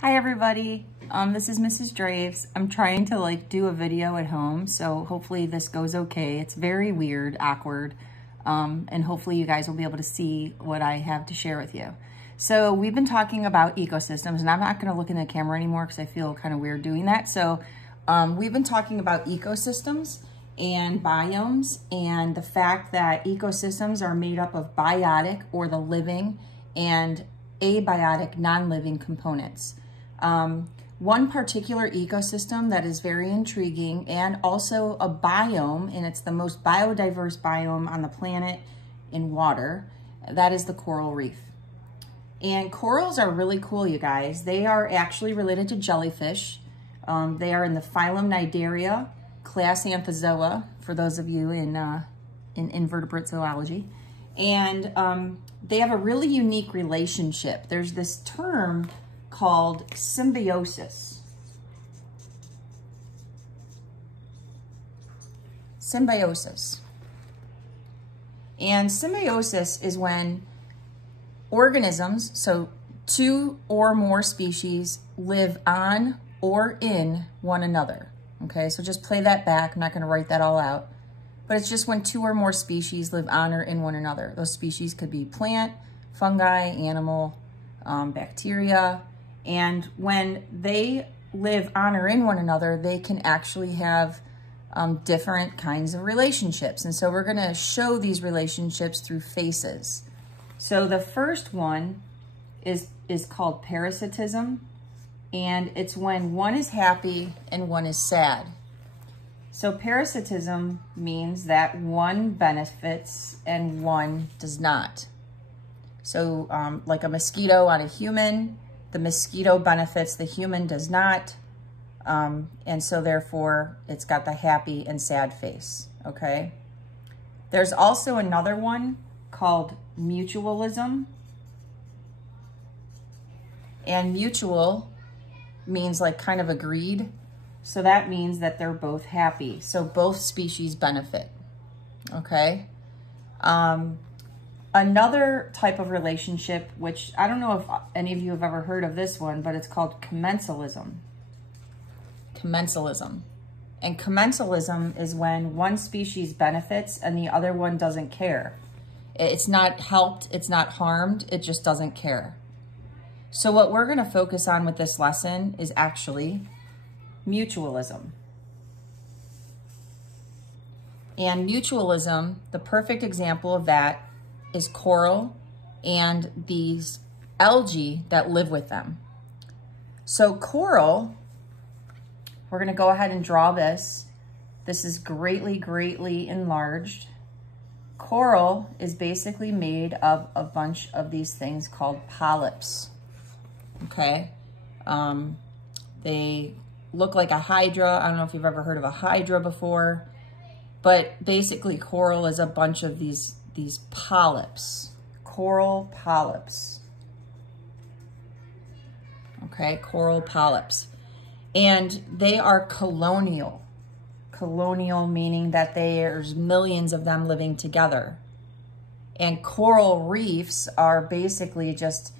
Hi everybody, this is Mrs. Draves. I'm trying to do a video at home, so hopefully this goes okay. It's very weird, awkward, and hopefully you guys will be able to see what I have to share with you. So we've been talking about ecosystems, and I'm not going to look in the camera anymore because I feel kind of weird doing that. So we've been talking about ecosystems and biomes, and the fact that ecosystems are made up of biotic, or the living, and abiotic, non-living components. One particular ecosystem that is very intriguing, and also a biome, and it's the most biodiverse biome on the planet in water, that is the coral reef. And corals are really cool, you guys. They are actually related to jellyfish. They are in the phylum Cnidaria, class Anthozoa, for those of you in invertebrate zoology. And they have a really unique relationship. There's this term called symbiosis. Symbiosis. And symbiosis is when organisms, so two or more species, live on or in one another. Okay, so just play that back. I'm not going to write that all out. But it's just when two or more species live on or in one another. Those species could be plant, fungi, animal, bacteria. And when they live on or in one another, they can actually have different kinds of relationships. And so we're going to show these relationships through faces. So the first one is called parasitism. And it's when one is happy and one is sad. So parasitism means that one benefits and one does not. So like a mosquito on a human, the mosquito benefits, the human does not. And so therefore it's got the happy and sad face, okay? There's also another one called mutualism. And mutual means like kind of agreed. So that means that they're both happy. So both species benefit, okay? Another type of relationship, which I don't know if any of you have ever heard of this one, but it's called commensalism. Commensalism. And commensalism is when one species benefits and the other one doesn't care. It's not helped, it's not harmed, it just doesn't care. So what we're going to focus on with this lesson is actually mutualism. And mutualism, the perfect example of that is coral and these algae that live with them. So coral, we're going to go ahead and draw this. This is greatly, greatly enlarged. Coral is basically made of a bunch of these things called polyps. Okay? They look like a hydra. I don't know if you've ever heard of a hydra before, but basically coral is a bunch of these polyps, coral polyps. Okay, coral polyps. And they are colonial. Colonial meaning that there's millions of them living together. And coral reefs are basically just,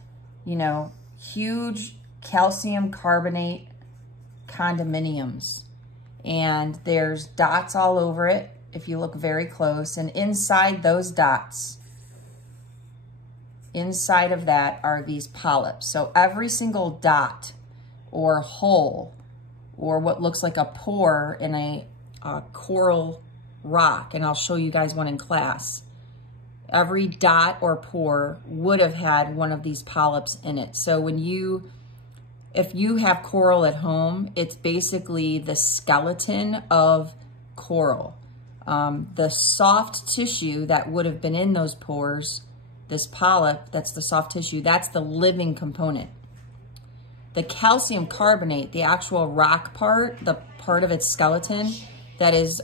you know, huge calcium carbonate condominiums. And there's dots all over it if you look very close. And inside those dots, inside of that are these polyps. So every single dot or hole or what looks like a pore in a coral rock, and I'll show you guys one in class, every dot or pore would have had one of these polyps in it. So if you have coral at home, it's basically the skeleton of coral. The soft tissue that would have been in those pores, this polyp, that's the soft tissue, that's the living component. The calcium carbonate, the actual rock part, the part of its skeleton that is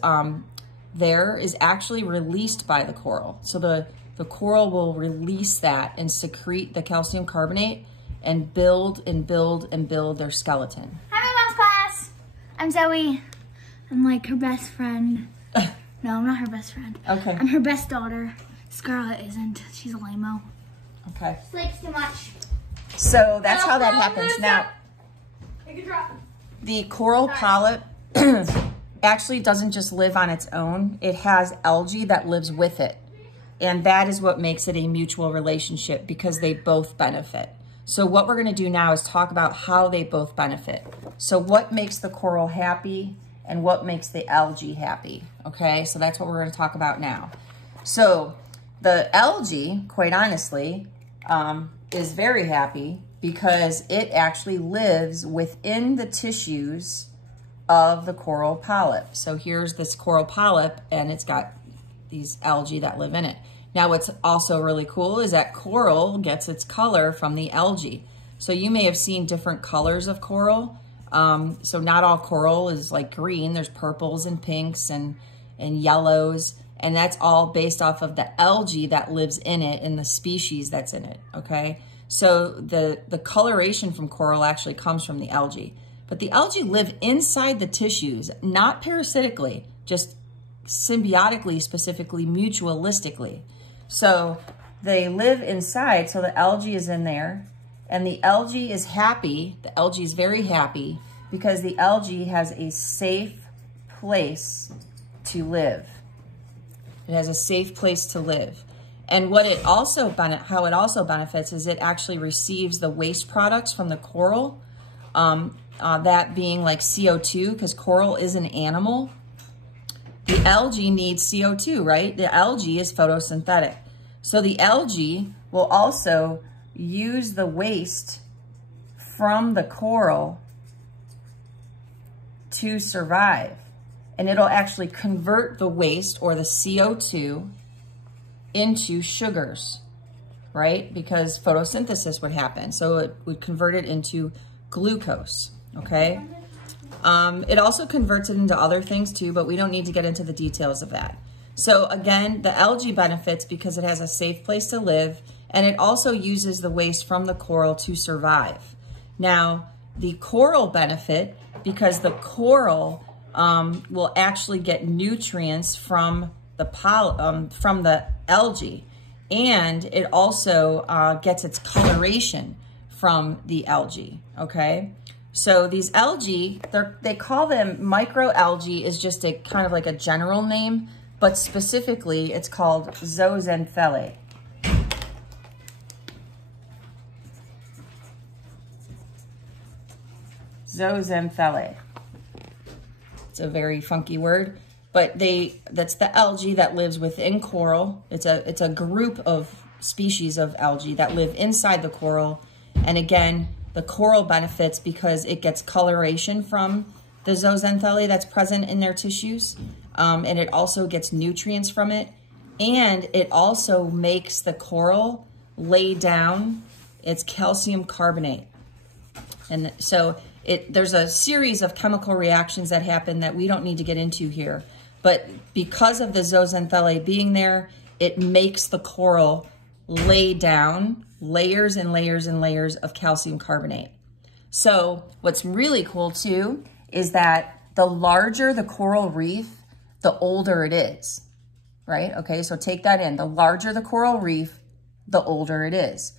there is actually released by the coral. So the coral will release that and secrete the calcium carbonate and build and build and build their skeleton. Hi, my mom's class. I'm Zoe. I'm like her best friend. No, I'm not her best friend. Okay. I'm her best daughter. Scarlett isn't. She's a lame-o. Okay. Sleeps too much. So that's how that happens. Now, The coral polyp actually doesn't just live on its own. It has algae that lives with it. And that is what makes it a mutual relationship, because they both benefit. So what we're gonna do now is talk about how they both benefit. So what makes the coral happy and what makes the algae happy, okay? So that's what we're gonna talk about now. So the algae, quite honestly, is very happy because it actually lives within the tissues of the coral polyp. So here's this coral polyp and it's got these algae that live in it. Now what's also really cool is that coral gets its color from the algae. So you may have seen different colors of coral. So not all coral is like green. There's purples and pinks and yellows, and that's all based off of the algae that lives in it and the species that's in it, okay? So the coloration from coral actually comes from the algae. But the algae live inside the tissues, not parasitically, just symbiotically, specifically mutualistically. So they live inside, so the algae is in there, and the algae is happy. The algae is very happy because the algae has a safe place to live. It has a safe place to live. And what it also how it also benefits is it actually receives the waste products from the coral, that being like CO2, because coral is an animal. The algae needs CO2, right? The algae is photosynthetic. So the algae will also use the waste from the coral to survive. And it'll actually convert the waste or the CO2 into sugars, right? Because photosynthesis would happen. So it would convert it into glucose, okay? It also converts it into other things too, but we don't need to get into the details of that. So again, the algae benefits because it has a safe place to live, and it also uses the waste from the coral to survive. Now, the coral benefit because the coral will actually get nutrients from the algae, and it also gets its coloration from the algae, okay? So these algae, they call them microalgae, is just a kind of like a general name, but specifically it's called zooxanthellae. Zooxanthellae. It's a very funky word, but that's the algae that lives within coral. It's a group of species of algae that live inside the coral. And again, the coral benefits because it gets coloration from the zooxanthellae that's present in their tissues. And it also gets nutrients from it. And it also makes the coral lay down its calcium carbonate. And so there's a series of chemical reactions that happen that we don't need to get into here. But because of the zooxanthellae being there, it makes the coral lay down layers and layers and layers of calcium carbonate. So what's really cool too is that the larger the coral reef, the older it is, right? Okay, so take that in. The larger the coral reef, the older it is.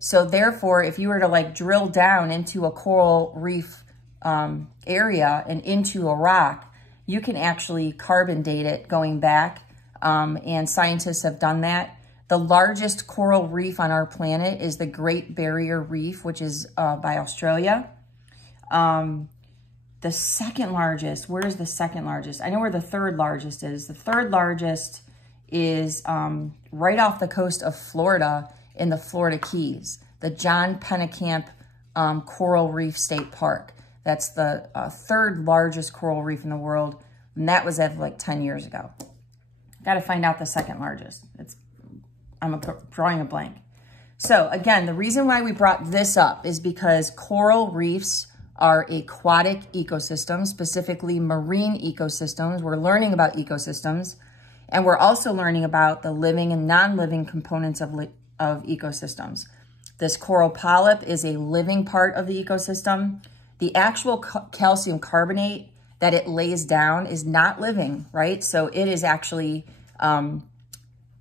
So therefore, if you were to like drill down into a coral reef area and into a rock, you can actually carbon date it going back, and scientists have done that. The largest coral reef on our planet is the Great Barrier Reef, which is by Australia. The second largest, where is the second largest? I know where the third largest is. The third largest is right off the coast of Florida in the Florida Keys, the John Pennekamp Coral Reef State Park. That's the third largest coral reef in the world, and that was at like 10 years ago. Got to find out the second largest. I'm drawing a blank. So again, the reason why we brought this up is because coral reefs are aquatic ecosystems, specifically marine ecosystems. We're learning about ecosystems, and we're also learning about the living and non-living components of ecosystems. This coral polyp is a living part of the ecosystem. The actual calcium carbonate that it lays down is not living, right? So it is actually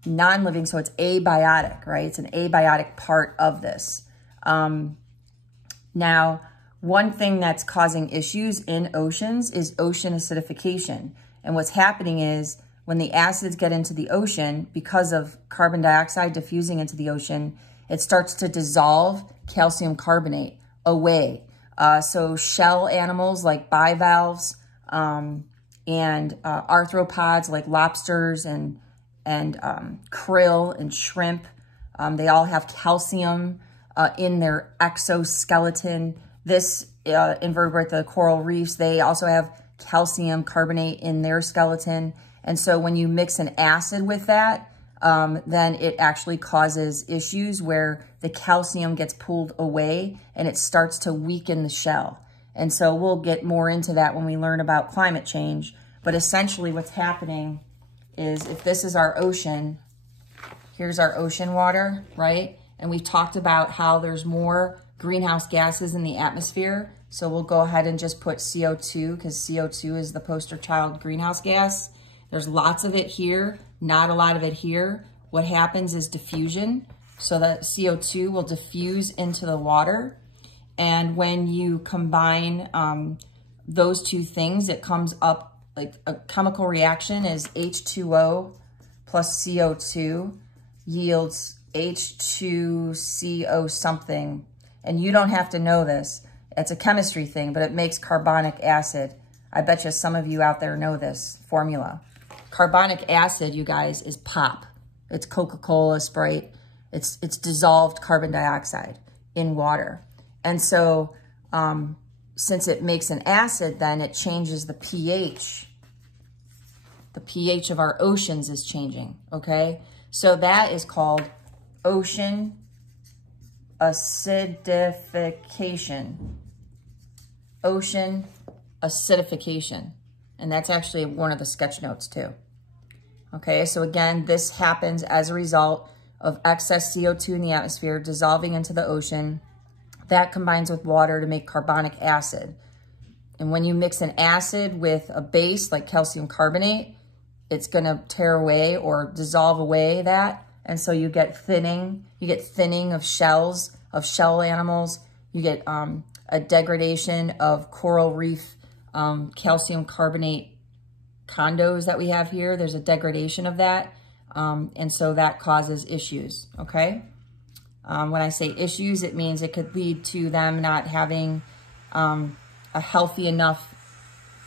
non-living, so it's abiotic, right? It's an abiotic part of this. Now, one thing that's causing issues in oceans is ocean acidification. And what's happening is when the acids get into the ocean, because of carbon dioxide diffusing into the ocean, it starts to dissolve calcium carbonate away. So shell animals like bivalves and arthropods like lobsters and krill and shrimp, they all have calcium in their exoskeleton. This invertebrate, the coral reefs, they also have calcium carbonate in their skeleton. And so when you mix an acid with that, then it actually causes issues where the calcium gets pulled away and it starts to weaken the shell. And so we'll get more into that when we learn about climate change. But essentially what's happening is, if this is our ocean, here's our ocean water, right? And we've talked about how there's more greenhouse gases in the atmosphere. So we'll go ahead and just put CO2, because CO2 is the poster child greenhouse gas. There's lots of it here, not a lot of it here. What happens is diffusion. So that CO2 will diffuse into the water. And when you combine those two things, it comes up like a chemical reaction is H2O plus CO2 yields H2CO something. And you don't have to know this. It's a chemistry thing, but it makes carbonic acid. I bet you some of you out there know this formula. Carbonic acid, you guys, is pop. It's Coca-Cola, Sprite. It's dissolved carbon dioxide in water. And so since it makes an acid, then it changes the pH. The pH of our oceans is changing, okay? So that is called ocean acidification. Ocean acidification. And that's actually one of the sketch notes too. Okay, so again, this happens as a result of excess CO2 in the atmosphere dissolving into the ocean. That combines with water to make carbonic acid. And when you mix an acid with a base like calcium carbonate, it's gonna tear away or dissolve away that. And so you get thinning. You get thinning of shells, of shell animals. You get a degradation of coral reef calcium carbonate condos that we have here. There's a degradation of that. And so that causes issues, okay? When I say issues, it means it could lead to them not having a healthy enough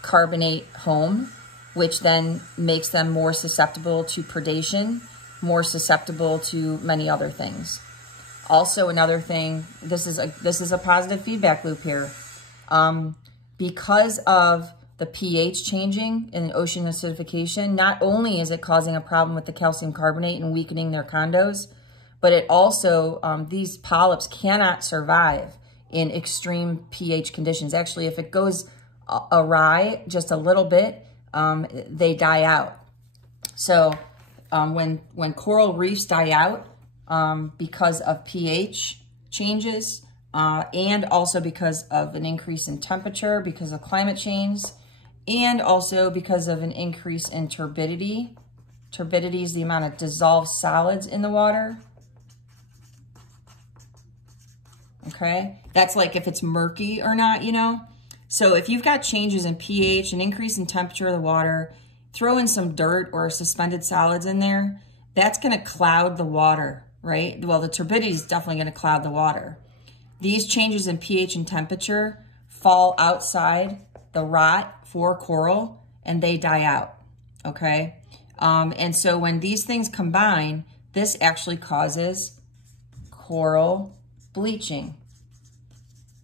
carbonate home, which then makes them more susceptible to predation, more susceptible to many other things. Also, another thing, this is a positive feedback loop here. Because of the pH changing in ocean acidification, not only is it causing a problem with the calcium carbonate and weakening their condos, but it also, these polyps cannot survive in extreme pH conditions. Actually, if it goes awry just a little bit, they die out. So when coral reefs die out because of pH changes, and also because of an increase in temperature, because of climate change, and also because of an increase in turbidity. Turbidity is the amount of dissolved solids in the water. Okay, that's like if it's murky or not, you know? So if you've got changes in pH, an increase in temperature of the water, throw in some dirt or suspended solids in there, that's gonna cloud the water, right? Well, the turbidity is definitely gonna cloud the water. These changes in pH and temperature fall outside the rot for coral and they die out, okay? And so when these things combine, this actually causes coral bleaching,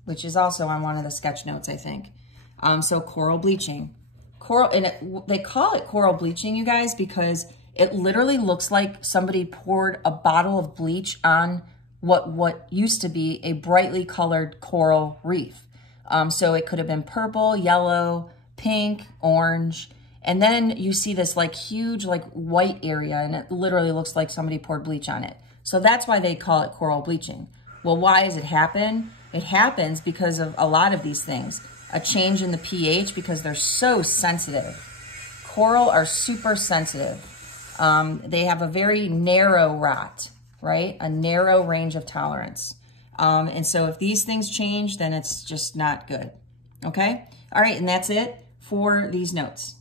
which is also on one of the sketch notes, I think. So coral bleaching. They call it coral bleaching, you guys, because it literally looks like somebody poured a bottle of bleach on what used to be a brightly colored coral reef. So it could have been purple, yellow, pink, orange, and then you see this like huge like white area and it literally looks like somebody poured bleach on it. So that's why they call it coral bleaching. Well, why does it happen? It happens because of a lot of these things. A change in the pH because they're so sensitive. Coral are super sensitive. They have a very narrow rot, right? A narrow range of tolerance. And so if these things change, then it's just not good. Okay? All right, and that's it for these notes.